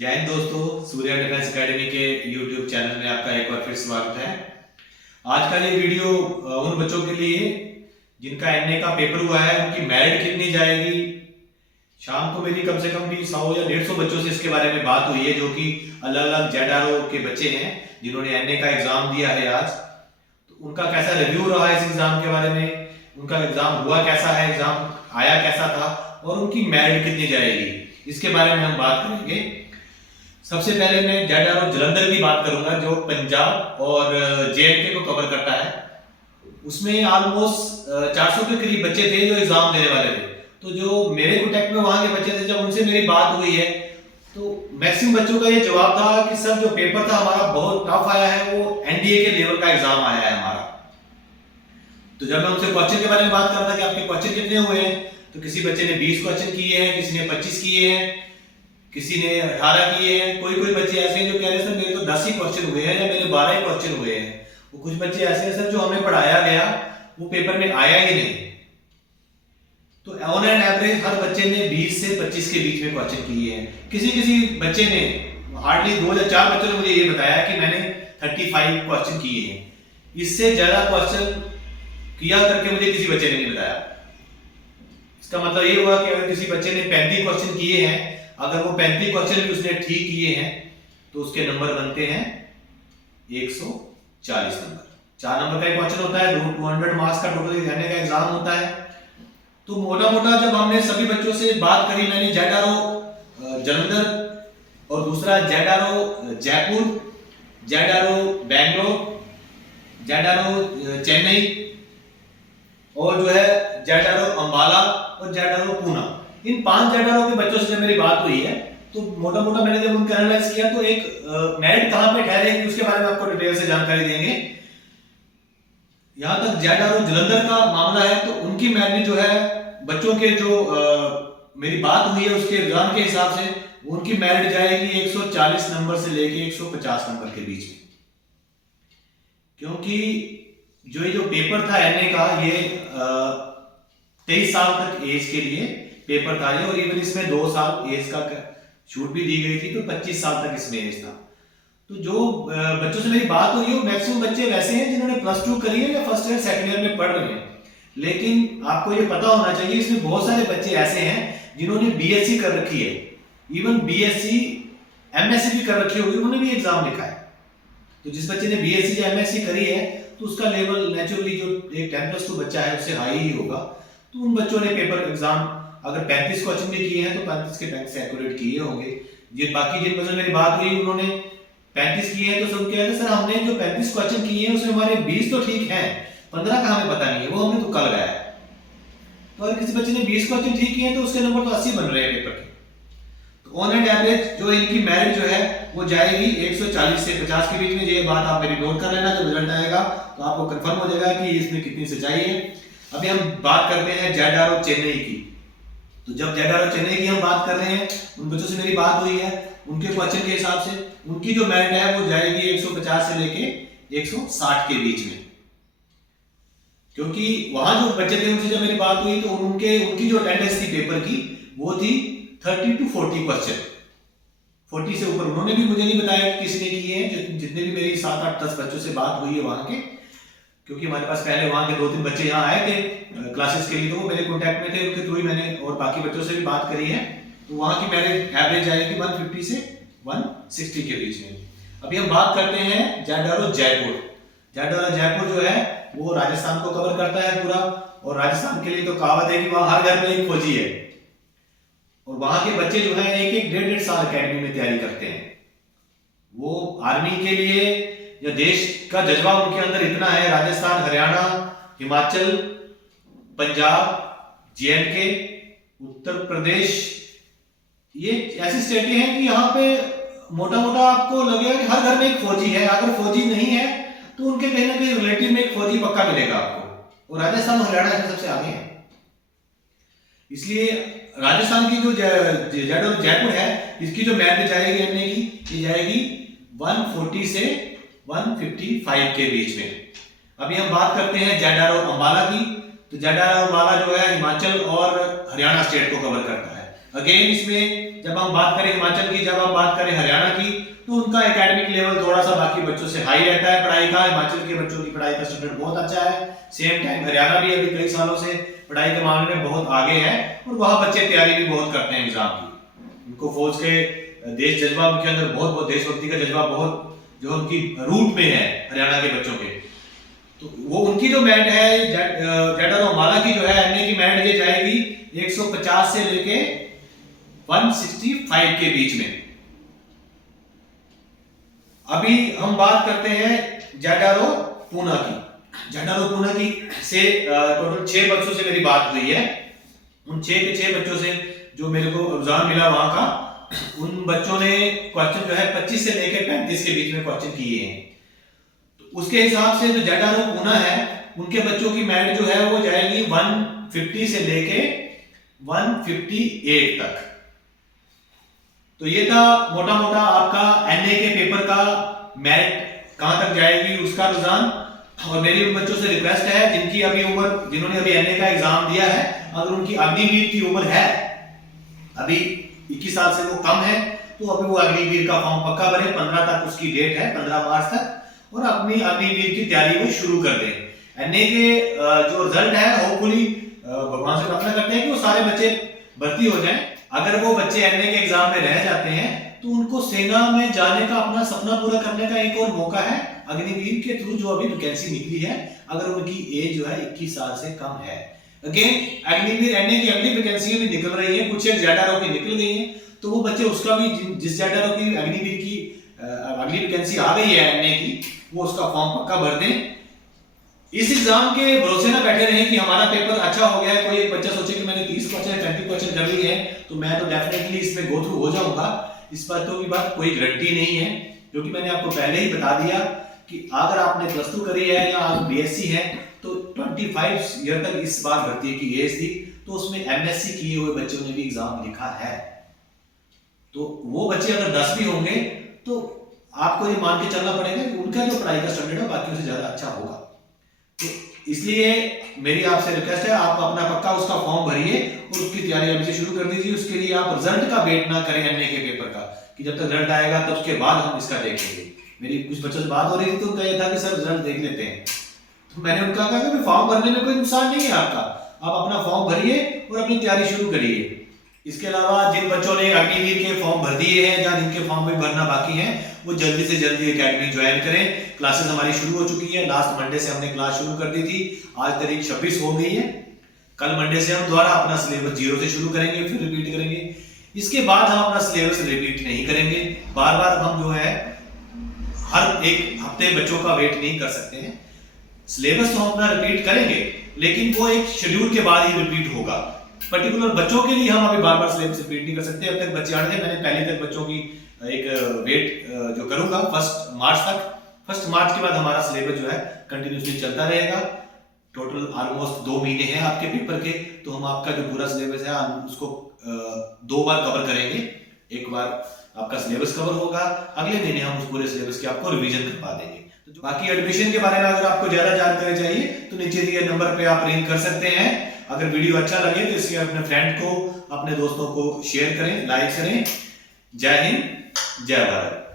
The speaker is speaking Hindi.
जय हिंद दोस्तों, सूर्या डिफेंस एकेडमी के यूट्यूब चैनल में आपका एक बार फिर स्वागत है। आज का ये वीडियो उन बच्चों के लिए जिनका एनए का पेपर हुआ है, उनकी मेरिट कितनी जाएगी। शाम को मेरी कम से कम भी 100 या 150 बच्चों से इसके बारे में बात हुई है, जो कि अलग अलग जेडआरओ के बच्चे हैं जिन्होंने एनए का एग्जाम दिया है आज। तो उनका कैसा रिव्यू रहा है इस एग्जाम के बारे में, उनका एग्जाम हुआ कैसा है, एग्जाम आया कैसा था और उनकी मेरिट कितनी जाएगी, इसके बारे में हम बात करेंगे। सबसे पहले मैं जेडआरओ जलंधर की बात करूंगा, जो पंजाब और जेएंडके को कवर करता है। उसमें ऑलमोस्ट 400 के करीब बच्चे थे जो एग्जाम देने वाले थे। तो जो मेरे कॉन्टेक्ट में वहां के बच्चे थे, जब उनसे मेरी बात हुई है तो मैक्सिमम बच्चों का ये जवाब था कि सर जो पेपर था हमारा बहुत टफ आया है, वो एनडीए के लेवल का एग्जाम आया है हमारा। तो जब मैं उनसे क्वेश्चन के बारे में बात करता कि आपके क्वेश्चन कितने हुए हैं, तो किसी बच्चे ने 20 क्वेश्चन किए हैं, किसी ने 25 किए हैं, किसी ने 18 किए हैं। कोई कोई बच्चे ऐसे हैं जो कह रहे हैं सर मेरे तो 10 ही क्वेश्चन हुए हैं या मेरे 12 ही क्वेश्चन हुए हैं। वो कुछ बच्चे ऐसे हैं सर जो हमें पढ़ाया गया वो पेपर में आया ही नहीं। तो ऑन एन एवरेज हर बच्चे ने 20 से 25 के बीच में क्वेश्चन किए हैं। किसी किसी बच्चे ने हार्डली 2 या 4 बच्चों ने मुझे ये बताया कि मैंने 35 क्वेश्चन किए हैं। इससे ज्यादा क्वेश्चन किया करके मुझे किसी बच्चे ने नहीं बताया। इसका मतलब ये हुआ कि अगर किसी बच्चे ने 35 क्वेश्चन किए हैं, अगर वो 35 क्वेश्चन भी उसने ठीक किए हैं तो उसके नंबर बनते हैं 140 नंबर। 4 नंबर का क्वेश्चन होता है, 200 मार्क्स का टोटल रहने का एग्जाम होता है। तो मोटा मोटा जब हमने सभी बच्चों से बात करी, मैंने जेडआरओ जलंधर और दूसरा ZRO Jaipur, ZRO Bangalore, ZRO Chennai और जो है जेडआरओ अंबाला और जेडआरओ पूना, इन 5 जेडआरओ के बच्चों से जब मेरी बात हुई है तो मोटा मोटा मैंने जब उनका एनालाइज किया तो एक मेरिट कहां पे ठहरेगी उसके बारे में आपको डिटेल से जानकारी देंगे। यहां तक जेडआरओ जलंधर का मामला है तो उनकी मेरिट जो है बच्चों के जो मेरी बात हुई है उसके एग्जाम के हिसाब से उनकी मेरिट जाएगी 140 नंबर से लेके 150 नंबर के बीच में। क्योंकि जो पेपर था एनए का, ये 23 साल तक एज के लिए पेपर था ये, और इवन इसमें 2 साल एज का छूट भी दी गई थी, तो 25 साल तक इसमें एज था। तो जो बच्चों से मेरी बात हुई है मैक्सिमम बच्चे वैसे हैं जिन्होंने +2 करी है या फर्स्ट ईयर सेकंड ईयर में पढ़ रहे हैं। लेकिन आपको ये पता होना चाहिए इसमें बहुत सारे बच्चे ऐसे हैं जिन्होंने बीएससी कर रखी है, इवन बीएससी एमएससी भी कर रखी होगी, उन्होंने भी एग्जाम लिखा है। तो जिस बच्चे ने बीएससी या एमएससी करी है तो उसका लेवल नेचुरली जो एक 10+2 बच्चा है उससे हाई ही होगा। तो उन बच्चों ने पेपर एग्जाम अगर 35 क्वेश्चन भी किए हैं तो 35 के 35 एक्यूरेट किए होंगे। जिन बाकी जिन बच्चों से मेरी बात हुई उन्होंने 35 किए हैं तो सब कह रहे सर हमने जो 35 क्वेश्चन किए हैं उसमें हमारे 20 तो ठीक हैं, 15 का हमें पता नहीं है, वो हमने तुक्का लगाया है। तो अगर किसी बच्चे ने 20 क्वेश्चन ठीक किए हैं तो उसके नंबर तो 80 बन रहे हैं पेपर के। तो ऑन एंड एवरेज जो इनकी मेरिट जो है वो जाएगी 140 से 50 के बीच में। ये बात आप मेरी नोट कर लेना, जब रिजल्ट आएगा तो आपको कंफर्म हो जाएगा कि इसमें कितनी सच्चाई है। अभी हम बात करते हैं जेडआरओ चेन्नई की। तो जब जेडआरओ चेन्नई की हम बात कर रहे हैं, उन बच्चों से मेरी बात हुई है, उनके क्वेश्चन के हिसाब से उनकी जो मेरिट है वो जाएगी 150 से लेके 160 के बीच में। क्योंकि वहां जो बच्चे थे उनसे जब मेरी बात हुई तो उनकी जो अटेंडेंस थी पेपर की वो थी 30 to 40 क्वेश्चन, 40 से ऊपर उन्होंने भी मुझे नहीं बताया कि किसने किए हैं। जितने भी मेरी 7, 8, 10 बच्चों से बात हुई है वहां के, क्योंकि हमारे पास पहले वहां के 2-3 बच्चे यहाँ आए थे क्लासेस के लिए, तो वो मेरे कॉन्टेक्ट में थे, उनके थ्रू ही मैंने और बाकी बच्चों से भी बात करी है। तो वहां की मेरे एवरेज आएगी 150 से 160 के बीच में। अभी हम बात करते हैं जेडआरओ जयपुर। जेडआरओ जयपुर जो है वो राजस्थान को कवर करता है पूरा, और राजस्थान के लिए तो कहावत है कि वहां हर घर में एक फौजी है। और वहां के बच्चे जो है 1-1, 1.5 साल एकेडमी में तैयारी करते हैं। वो आर्मी के लिए या देश का जज्बा उनके अंदर इतना है। राजस्थान, हरियाणा, हिमाचल, पंजाब, जेएंडके, उत्तर प्रदेश, ये ऐसी स्टेटें हैं कि यहाँ पे मोटा मोटा आपको लगेगा कि हर घर में एक फौजी है। अगर फौजी नहीं है तो उनके कहीं ना कहीं रिलेटिव में एक फौजी पक्का मिलेगा आपको। और राजस्थान और हरियाणा सबसे आगे है। इसलिए राजस्थान की जो जयपुर है इसकी जो मेरिट जाएगी एमए की, ये जाएगी 140 से 155 के बीच में। अभी हम बात करते हैं जेडआरओ अंबाला की। तो जेडआरओ अंबाला जो है हिमाचल और हरियाणा स्टेट को कवर करता है। अगेन इसमें जब हम बात करें हिमाचल की, जब हम बात करें हरियाणा की, तो उनका एकेडमिक लेवल थोड़ा सा बाकी बच्चों से हाई रहता है पढ़ाई का। हिमाचल के बच्चों की पढ़ाई का स्टैंडर्ड बहुत अच्छा है। सेम टाइम हरियाणा भी अभी कई सालों से पढ़ाई के मामले में बहुत आगे है और वहां बच्चे तैयारी भी बहुत करते हैं एग्जाम की। उनको फौज के देश जज्बा उनके अंदर बहुत बहुत देशभक्ति का जज्बा बहुत जो उनकी रूट में है हरियाणा के बच्चों के। तो वो उनकी जो मेरिट है जेडर अम्बाला की जो है एमए की मेरिट ये जाएगी 150 से लेके 165 के बीच में। अभी हम बात करते हैं जेडारो पूना की। जेडारो पूना की से टोटल 6 बच्चों से मेरी बात हुई है। उन 6 के 6 बच्चों से जो मेरे को रुझान मिला वहां का, उन बच्चों ने क्वेश्चन जो है 25 से लेकर 35 के बीच में क्वेश्चन किए हैं। तो उसके हिसाब से जो जेडारो पूना है उनके बच्चों की मेरिट जो है वो जाएगी 150 से लेके 158 तक। तो ये था मोटा मोटा आपका एनए के पेपर का मेरिट कहां तक जाएगी उसका रुझान। और मेरी उन बच्चों से रिक्वेस्ट है जिनकी अभी उम्र, जिन्होंने अभी एनए का एग्जाम दिया है, अगर उनकी अग्निवीर की उम्र है अभी 21 साल से वो कम है, तो अभी वो अग्निवीर का फॉर्म पक्का भरे। 15 तक उसकी डेट है, 15 मार्च तक, और अपनी अग्निवीर की तैयारी वो शुरू कर दें। एनए के जो रिजल्ट है होपफुली भगवान से प्रार्थना करते हैं कि वो सारे बच्चे भर्ती हो जाएं। अगर वो बच्चे एनए के एग्जाम में रह जाते हैं तो उनको सेना में जाने का अपना सपना पूरा करने का एक और मौका है अग्निवीर के थ्रू, जो अभी वैकेंसी निकली है, अगर उनकी एज जो है 21 साल से कम है। अगेन अग्निवीर एनए की अगली वैकेंसी भी निकल रही है, कुछ एक जेडारो की निकल गई है, तो वो बच्चे उसका भी जिस जेडारो की अग्निवीर की अगली वैकेंसी आ गई है एनए की, वो उसका फॉर्म पक्का भर दें। इस एग्जाम के भरोसे ना बैठे रहे कि हमारा पेपर अच्छा हो गया है। कोई एक बच्चा सोचे कि मैंने 30 क्वेश्चन 30 क्वेश्चन कर लिए हैं तो मैं तो डेफिनेटली इसमें गो थ्रू हो जाऊंगा, इस बातों की बात कोई गारंटी नहीं है। क्योंकि मैंने आपको पहले ही बता दिया कि अगर आपने प्लस 2 करी है या आप बीएससी है तो 25 ईयर तक इस बार भर्ती की एज थी, तो उसमें एमएससी किए हुए बच्चों ने भी एग्जाम लिखा है। तो वो बच्चे अगर 10 भी होंगे तो आपको ये मान के चलना पड़ेगा कि उनका जो पढ़ाई का स्टैंडर्ड है बाकियों से ज्यादा अच्छा होगा। तो इसलिए मेरी आपसे रिक्वेस्ट है, आप अपना पक्का उसका फॉर्म भरिए और उसकी तैयारी अभी से शुरू कर दीजिए। उसके लिए आप रिजल्ट का वेट ना करें एनए के पेपर का, कि जब तक रिजल्ट आएगा तब उसके बाद हम इसका देखेंगे। मेरी कुछ बच्चों से बात हो रही थी तो उनका यह था कि सर रिजल्ट देख लेते हैं, तो मैंने उनका कहा कि फॉर्म भरने में कोई नुकसान नहीं है आपका, आप अपना फॉर्म भरिए और अपनी तैयारी शुरू करिए। इसके अलावा जिन बच्चों ने अग्निवीर के फॉर्म भर दिए हैं या जिनके फॉर्म भी भरना बाकी हैं, वो जल्दी से जल्दी एकेडमी ज्वाइन करें। क्लासेस हमारी शुरू हो चुकी है, लास्ट मंडे से हमने क्लास शुरू कर दी थी, आज तारीख 26 हो गई है। कल मंडे से हम दोबारा अपना सिलेबस 0 से शुरू करेंगे, फिर रिपीट करेंगे। इसके बाद हम अपना सिलेबस रिपीट नहीं करेंगे, बार बार हम जो है हर एक हफ्ते बच्चों का वेट नहीं कर सकते हैं। सिलेबस तो हम अपना रिपीट करेंगे, लेकिन वो एक शेड्यूल के बाद ही रिपीट होगा। पर्टिकुलर बच्चों के लिए हम अभी बार बार सिलेबस रिपीट नहीं कर सकते। अब तक बच्चे आने थे, मैंने पहले तक बच्चों की एक वेट जो करूंगा 1 मार्च तक। 1 मार्च के बाद हमारा सिलेबस जो है कंटिन्यूसली चलता रहेगा। टोटल ऑलमोस्ट 2 महीने हैं आपके पेपर के, तो हम आपका जो पूरा सिलेबस है उसको 2 बार कवर करेंगे। एक बार आपका सिलेबस कवर होगा, अगले महीने हम उस पूरे सिलेबस की आपको रिवीजन करवा देंगे। तो बाकी एडमिशन के बारे में अगर आपको ज्यादा जानकारी चाहिए तो नीचे दिए नंबर पे आप रिंग कर सकते हैं। अगर वीडियो अच्छा लगे तो इसके अपने फ्रेंड को, अपने दोस्तों को शेयर करें, लाइक करें। जय हिंद, जय भारत।